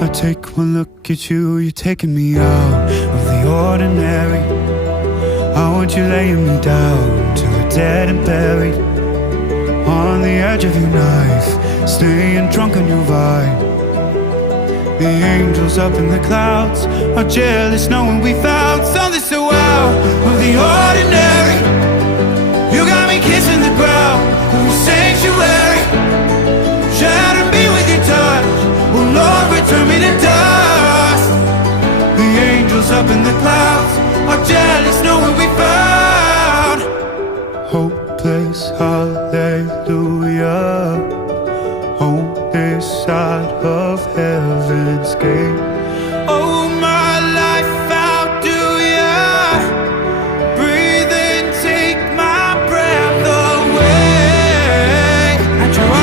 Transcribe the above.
I take one look at you, you're taking me out of the ordinary. I want you laying me down till we're dead and buried, on the edge of your knife, staying drunk on your vine. The angels up in the clouds are jealous knowing we found something so out of the ordinary. You got me kissing the ground of your sanctuary, shatter me with your touch, oh Lord, return me to dust. The angels up in the clouds are jealous knowing we found hopeless hallelujah on this side of heaven's gate.